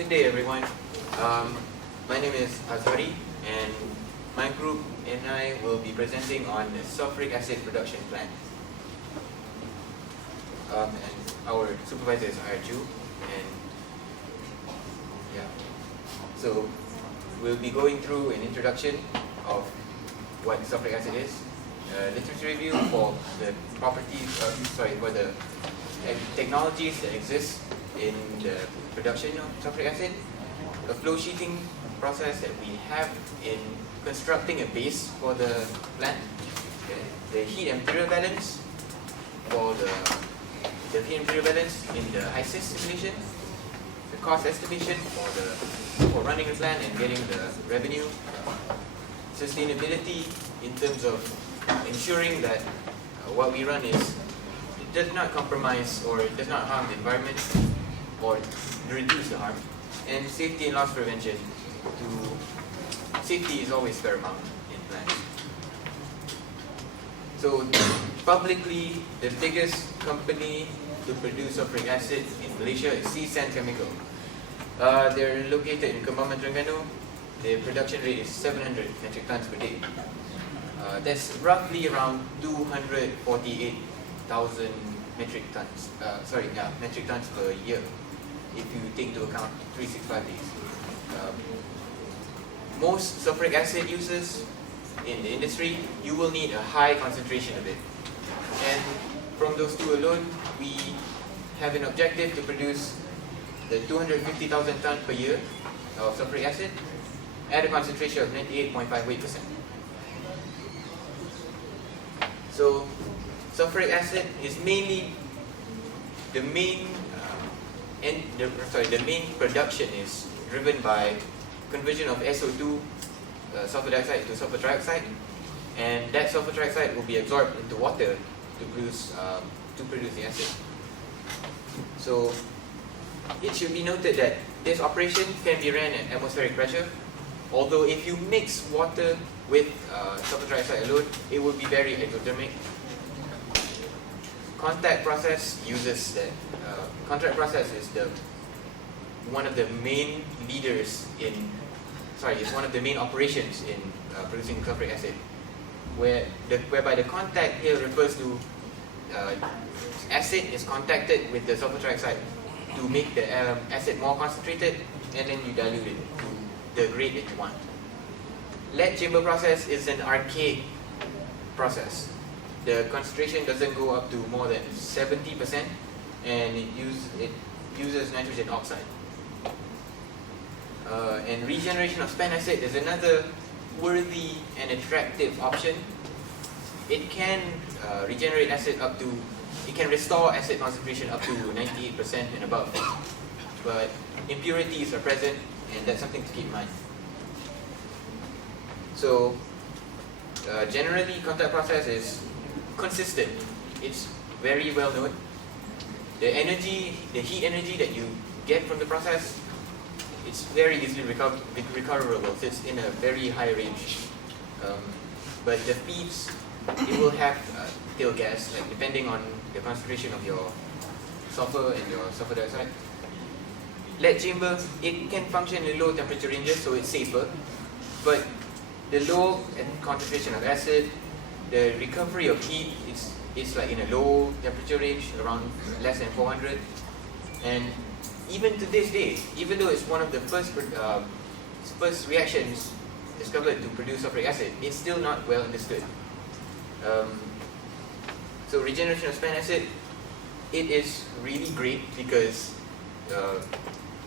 Good day, everyone. My name is Azhari, and my group and I will be presenting on the sulfuric acid production plant. And our supervisors are Ju, and so we'll be going through an introduction of what sulfuric acid is, literature review for the properties, for the technologies that exist in the production of sulfuric acid, a flow sheeting process that we have in constructing a base for the plant, the heat and material balance for the heat and material balance in the HYSYS simulation, the cost estimation for running the plant and getting the revenue, sustainability in terms of ensuring that what we run does not compromise or does not harm the environment or reduce the harm, and safety and loss prevention. Safety is always paramount in plants. So publicly, the biggest company to produce sulfuric acid in Malaysia is Seasand Chemical. They're located in Kembangan, Terengganu. The production rate is 700 metric tons per day. That's roughly around 248,000 metric tons. Metric tons per year, if you take into account 365 days. Most sulfuric acid uses in the industry, you will need a high concentration of it. And from those two alone, we have an objective to produce the 250,000 tons per year of sulfuric acid at a concentration of 98.58%. So sulfuric acid is mainly the main production is driven by conversion of SO2, sulfur dioxide, to sulfur trioxide, and that sulfur trioxide will be absorbed into water to produce the acid. So it should be noted that this operation can be ran at atmospheric pressure, although if you mix water with sulfur trioxide alone, it will be very exothermic. Contact process uses that. Contact process is one of the main operations in producing sulfuric acid, whereby the contact here refers to acid is contacted with the sulfur trioxide to make the acid more concentrated, and then you dilute it to the grade that you want. Lead chamber process is an archaic process. The concentration doesn't go up to more than 70%, and it uses nitrogen oxide. And regeneration of spent acid is another worthy and attractive option. It can regenerate acid it can restore acid concentration up to 98% and above. But impurities are present, and that's something to keep in mind. So generally, contact process is consistent. It's very well known. The heat energy that you get from the process, it's very easily recoverable. It's in a very high range. But the feeds, it will have tail gas, depending on the concentration of your sulfur and your sulfur dioxide. Lead chamber, it can function in low temperature ranges, so it's safer. But the low concentration of acid, the recovery of heat, it's like in a low temperature range, around less than 400. And even to this day, even though it's one of the first reactions discovered to produce sulfuric acid, it's still not well understood. So regeneration of spent acid, it is really great because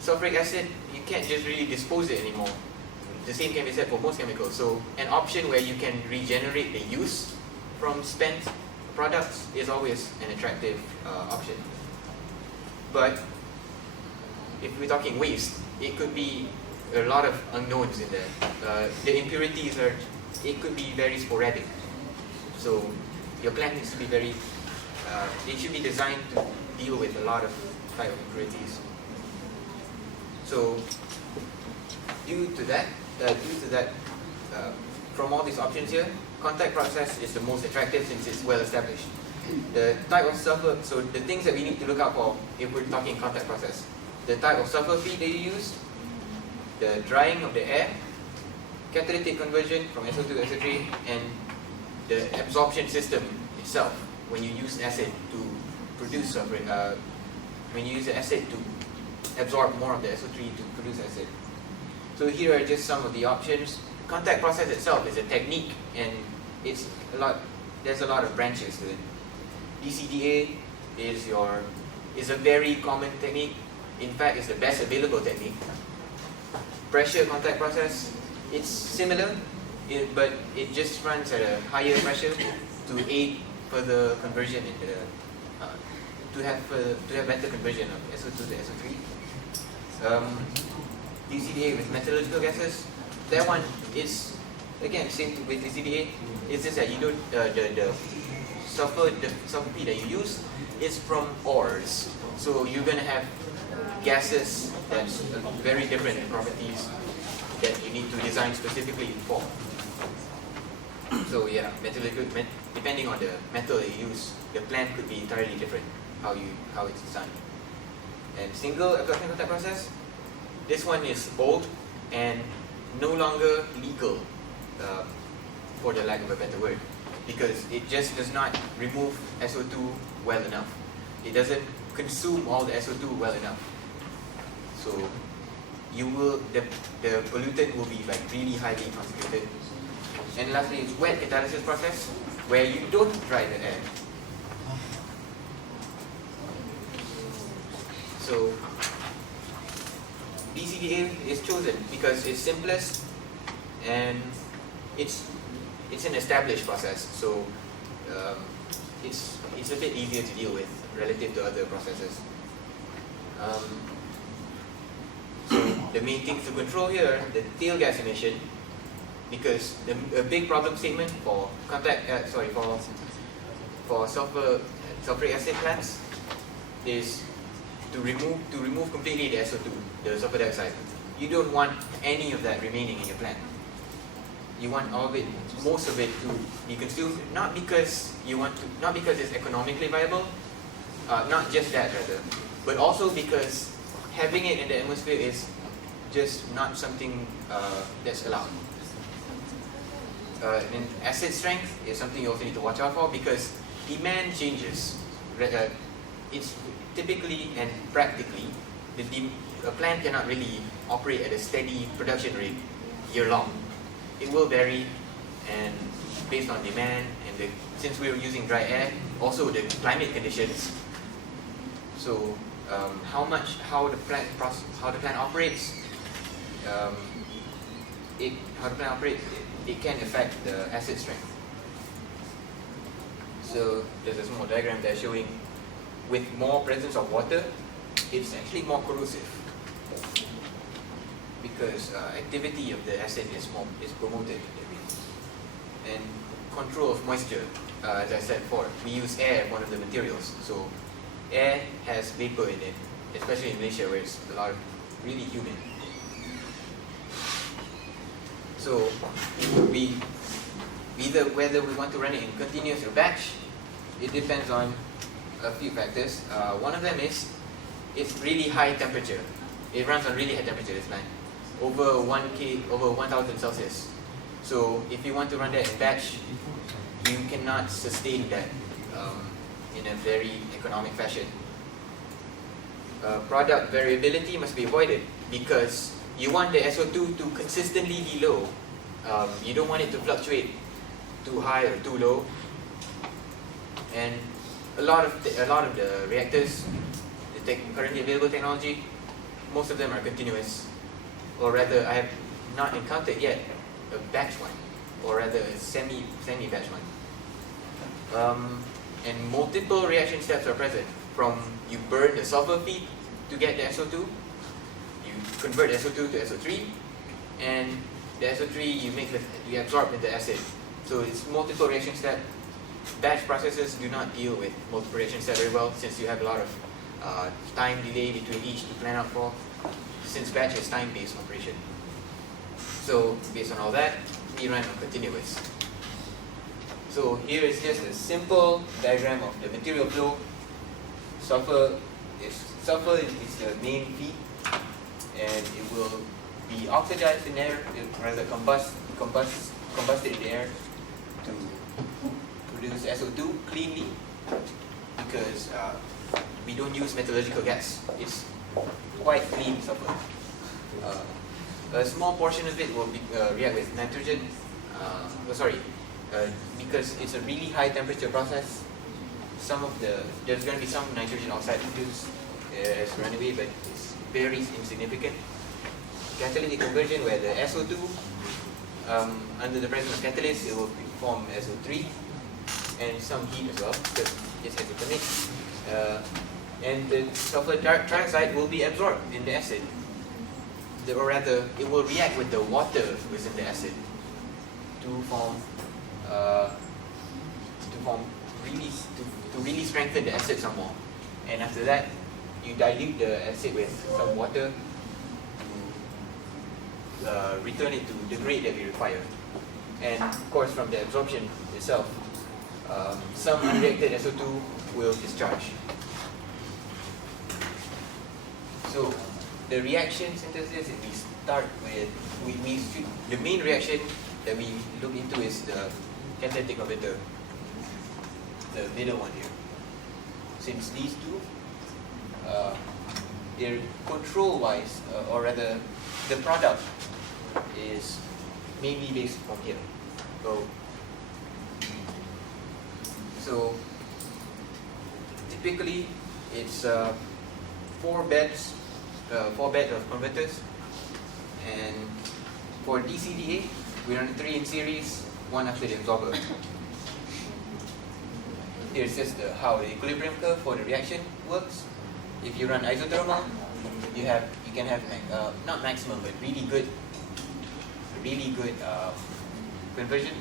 sulfuric acid, you can't just really dispose it anymore. The same can be said for most chemicals. So an option where you can regenerate the use from spent products is always an attractive option. But if we're talking waste, it could be a lot of unknowns in there. The impurities it could be very sporadic. So your plant needs to be it should be designed to deal with a lot of type of impurities. So due to that, from all these options here, contact process is the most attractive since it's well established. The type of sulfur, so the things that we need to look out for if we're talking contact process. the type of sulfur feed that you use, the drying of the air, catalytic conversion from SO2 to SO3, and the absorption system itself when you use acid to produce sulfur, when you use the acid to absorb more of the SO3 to produce acid. So here are just some of the options. Contact process itself is a technique, and there's a lot of branches to it. DCDA is a very common technique. In fact, it's the best available technique. Pressure contact process, it's similar, but it just runs at a higher pressure to aid further conversion in the to have better conversion of SO2 to SO3. DCDA with metallurgical gases, that one is again same with DCDA. It's just that you don't the sulfur feed that you use is from ores, so you're gonna have gases that's very different properties that you need to design specifically for. So yeah, metallurgical, depending on the metal that you use, the plant could be entirely different how it's designed. And single absorption contact process, this one is old and no longer legal, for the lack of a better word, because it just does not remove SO2 well enough. It doesn't consume all the SO2 well enough. So the pollutant will be like really highly concentrated. And lastly, it's wet catalysis process, where you don't dry the air. So DCDA is chosen because it's simplest and it's an established process, so it's a bit easier to deal with relative to other processes. So the main things to control here are the tail gas emission, because a big problem statement for for sulfuric acid plants is to remove completely the SO2, the sulfur dioxide. You don't want any of that remaining in your plant. You want all of it, most of it, to be consumed, not because it's economically viable, not just that rather, but also because having it in the atmosphere is just not something that's allowed. And acid strength is something you also need to watch out for, because demand changes. It's typically and practically, a plant cannot really operate at a steady production rate year long. It will vary, and based on demand and since we're using dry air, also the climate conditions. So how the plant operates, it can affect the acid strength. So there's a small diagram there showing with more presence of water, it's actually more corrosive, because activity of the acid is promoted. And control of moisture, as I said before, we use air as one of the materials. So air has vapor in it, especially in Malaysia where it's a lot of really humid. So whether we want to run it in continuous or batch, it depends on a few factors. One of them is it's really high temperature. It runs on really high temperature, this plant, over 1000 Celsius. So if you want to run that in batch, you cannot sustain that in a very economic fashion. Product variability must be avoided, because you want the SO2 to consistently be low. You don't want it to fluctuate too high or too low. And a lot of the reactors, the currently available technology, most of them are continuous, or rather, I have not encountered yet a batch one, or rather a semi-batch one. And multiple reaction steps are present. From you burn the sulfur feed to get the SO2, you convert SO2 to SO3, and the SO3 you absorb into acid. So it's multiple reaction steps. Batch processes do not deal with multiple reaction steps very well, since you have a lot of time delay between each to plan out for, since batch is time-based operation. So based on all that, we run on continuous. So here is just a simple diagram of the material flow. Sulfur is sulfur is the main feed, and it will be oxidized in air, rather combusted in air to produce SO2 cleanly, because we don't use metallurgical gas. It's quite clean sulfur. A small portion of it will react with nitrogen. Because it's a really high temperature process. There's going to be some nitrogen oxide produced as runaway, but it's very insignificant. Catalytic conversion, where the SO2 under the presence of catalyst, it will form SO3 and some heat as well because it's exothermic. And the sulfur trioxide will be absorbed in the acid, or rather, it will react with the water within the acid to really strengthen the acid some more. And after that, you dilute the acid with some water to return it to the grade that we require. And of course, from the absorption itself, some unreacted SO2 will discharge. So the reaction synthesis, we start with, the main reaction that we look into is the catalytic converter, the middle one here. Since these two, they're control-wise, or rather, the product is mainly based from here. So typically, it's 4 beds of converters, and for DCDA, we run 3 in series, 1 after the absorber. Here's just how the equilibrium curve for the reaction works. If you run isothermal, you can have not maximum, but really good conversion.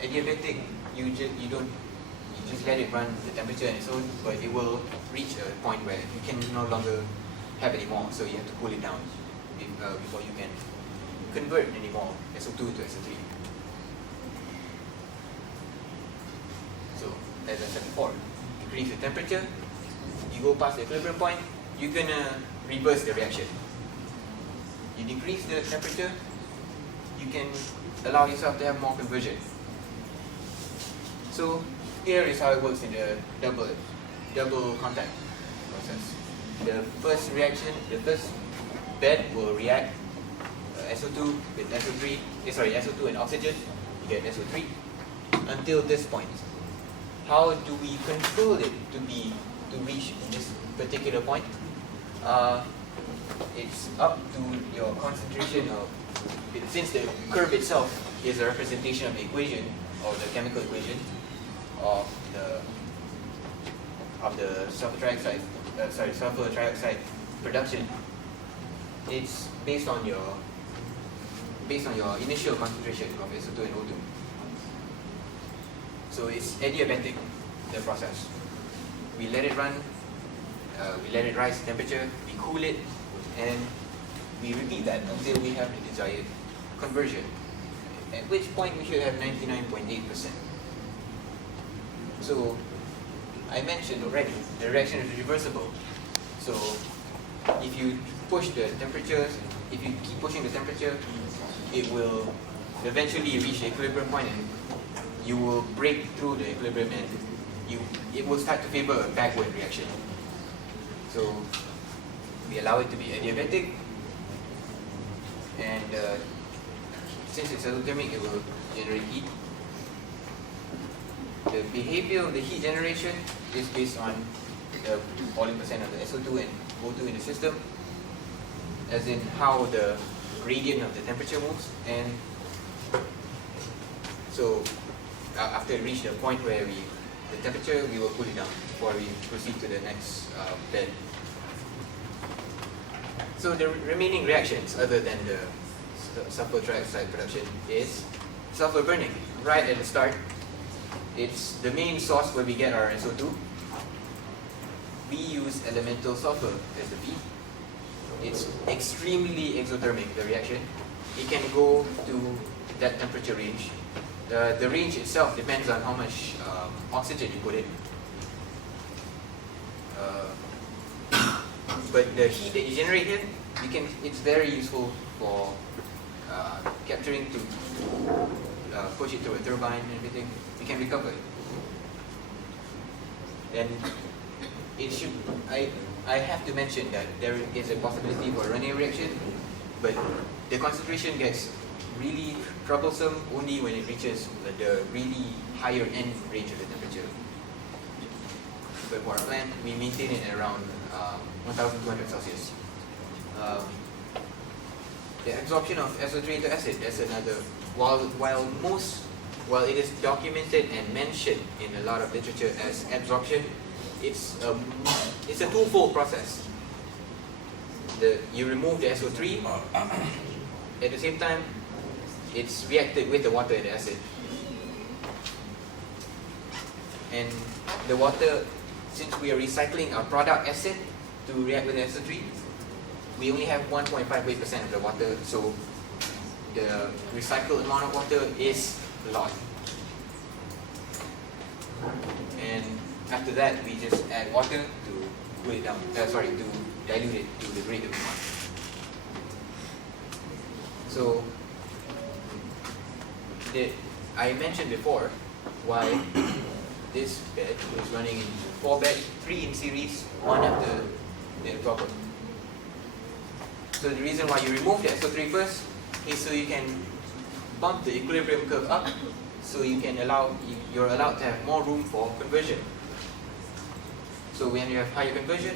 Adiabatic, you just let it run the temperature on its own, but it will reach a point where you can no longer have any more, so you have to cool it down before you can convert any more SO2 to SO3. So, as I said before, increase the temperature, you go past the equilibrium point, you're gonna reverse the reaction. You decrease the temperature, you can allow yourself to have more conversion. So, here is how it works in the double contact process. The first bed will react SO2 with SO2 and oxygen, you get SO3 until this point. How do we control it to reach this particular point? It's up to your concentration since the curve itself is a representation of the equation, or the chemical equation of the sulfur trioxide production. It's based on your initial concentration of SO2 and O2. So it's adiabatic, the process. We let it run, we let it rise temperature, we cool it, and we repeat that until we have the desired conversion, at which point we should have 99.8%. So I mentioned already, the reaction is reversible. So if you push the temperatures, if you keep pushing the temperature, it will eventually reach the equilibrium point, and you will break through the equilibrium, and it will start to favor a backward reaction. So we allow it to be adiabatic, and since it's exothermic, it will generate heat. The behavior of the heat generation is based on the volume percent of the SO2 and O2 in the system, as in how the gradient of the temperature moves. And so after we reach the point where the temperature, we will cool it down before we proceed to the next bed. So the remaining reactions, other than the sulfur trioxide production, is sulfur burning. Right at the start, it's the main source where we get our SO2. We use elemental sulfur as the feed. It's extremely exothermic, the reaction. It can go to that temperature range. The range itself depends on how much oxygen you put in. But the heat that you generate here, it's very useful for capturing to push it through a turbine and everything. You can recover it. And it should, I have to mention that there is a possibility for a Rayleigh reaction, but the concentration gets really troublesome only when it reaches the really higher end range of the temperature. But for our plant, we maintain it at around 1200 Celsius. The absorption of SO3 into acid, that's another. While it is documented and mentioned in a lot of literature as absorption, it's a twofold process. You remove the SO3, at the same time, it's reacted with the water and the acid. And the water, since we are recycling our product acid to react with the SO3, we only have 1.58% of the water, so the recycled amount of water is a lot. And after that, we just add water to cool it down. To dilute it to the grade that we want. So, I mentioned before why this bed was running in 4 beds, 3 in series, 1 after the absorber. So the reason why you remove the SO3 first is so you can bump the equilibrium curve up, so you're allowed to have more room for conversion. So when you have higher conversion,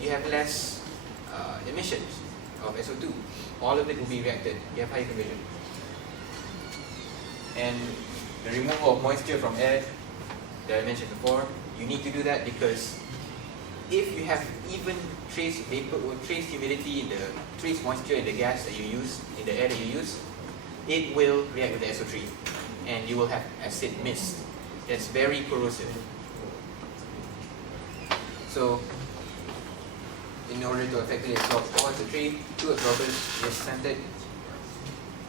you have less emissions of SO2. All of it will be reacted. You have higher conversion. And the removal of moisture from air that I mentioned before, you need to do that because if you have even trace vapor or trace humidity in the trace moisture in the gas that you use, in the air that you use, it will react with the SO3 and you will have acid mist. That's very corrosive. So in order to effectively absorb all SO3, 2 absorbers is centered.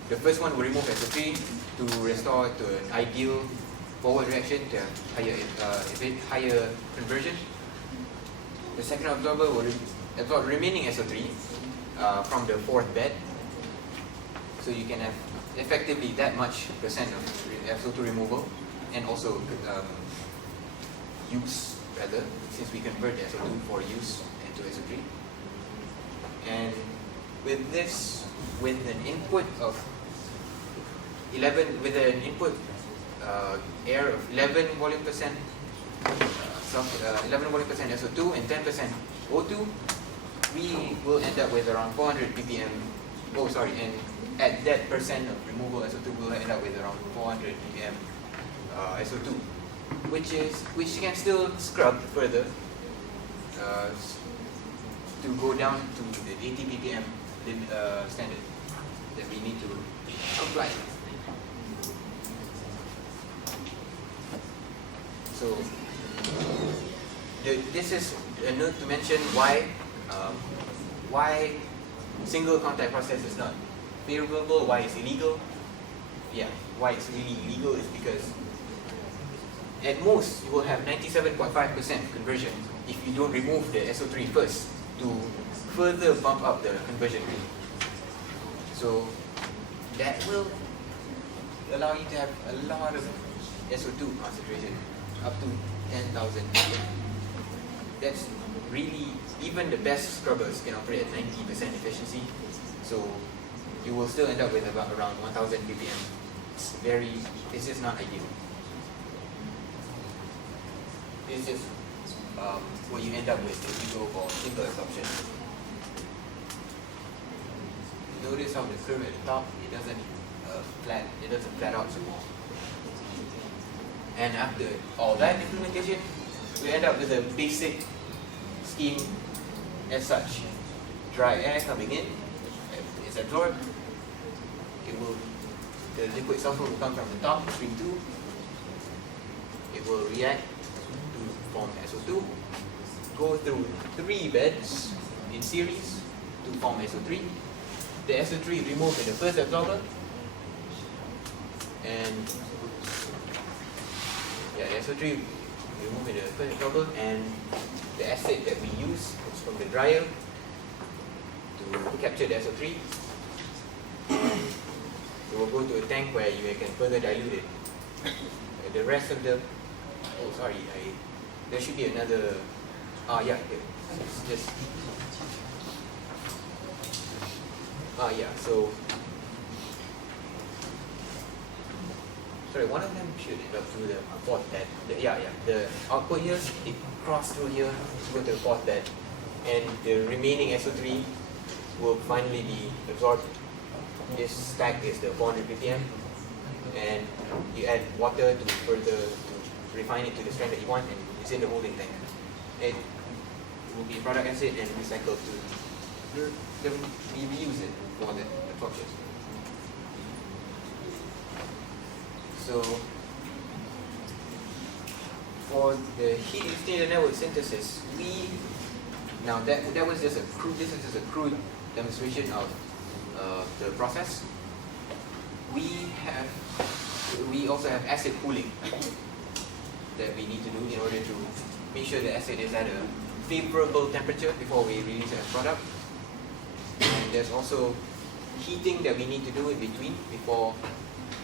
The first one will remove SO3 to restore to an ideal forward reaction to higher conversion. The second absorber will absorb remaining SO3 from the 4th bed, so you can have effectively that much percent of SO2 removal, and also use rather, since we convert the SO2 for use into SO3. And with this, with an input air of 11 volume percent, 11 volume percent SO2 and 10% O2, we will end up with around 400 ppm. And at that percent of removal SO2, we'll end up with around 400 ppm SO2, which can still scrub further to go down to the 80 ppm standard that we need to comply. So this is a note to mention why single contact process is not favorable, why it's illegal. Yeah, why it's really illegal is because at most you will have 97.5% conversion if you don't remove the SO3 first to further bump up the conversion rate. So that will allow you to have a lot of SO2 concentration, up to 10,000. That's really, even the best scrubbers can operate at 90% efficiency, so you will still end up with about around 1,000 ppm. It's just not ideal. It's just what you end up with if you go for single absorption. Notice how the curve at the top, it doesn't flat out some more. And after all that implementation, we end up with a basic scheme as such. Dry air coming in, it's absorbed. The liquid sulfur will come from the top, stream 2. It will react to form SO2, go through 3 beds in series to form SO3. The SO3 is removed in the first absorber, and the SO3 remove in the first example, and the acid that we use is from the dryer to capture the SO3, and it will go to a tank where you can further dilute it. The rest of the, oh sorry, there should be another, yeah, it's just, yeah, so, sorry, one of them should end up through the fourth bed. The output here, it crossed through here to go to the fourth bed, and the remaining SO3 will finally be absorbed. This stack is the 400 ppm, and you add water to further refine it to the strength that you want, and it's in the holding tank. It will be product acid and recycled to reuse it for the process. So for the heat exchanger network synthesis, that was just this is just a crude demonstration of the process. We also have acid cooling that we need to do in order to make sure the acid is at a favorable temperature before we release it as product. And there's also heating that we need to do in between before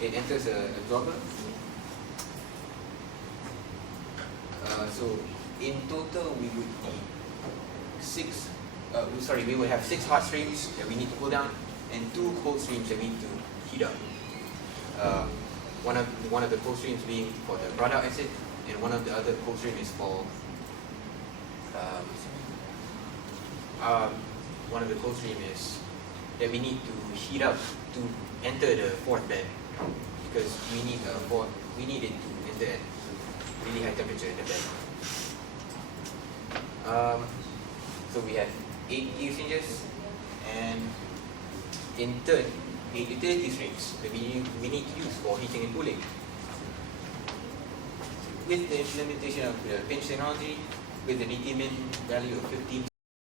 it enters an absorber. So in total we would need we would have 6 hot streams that we need to cool down and 2 cold streams that we need to heat up. One of the cold streams being for the product acid, and one of the other cold stream is for one of the cold stream is that we need to heat up to enter the fourth bed, because we need it to enter at really high temperature in the bed. So we have 8 heat exchangers, and in turn 8 utility streams that we need to use for heating and cooling. With the implementation of the pinch technology, with the DT min value of 15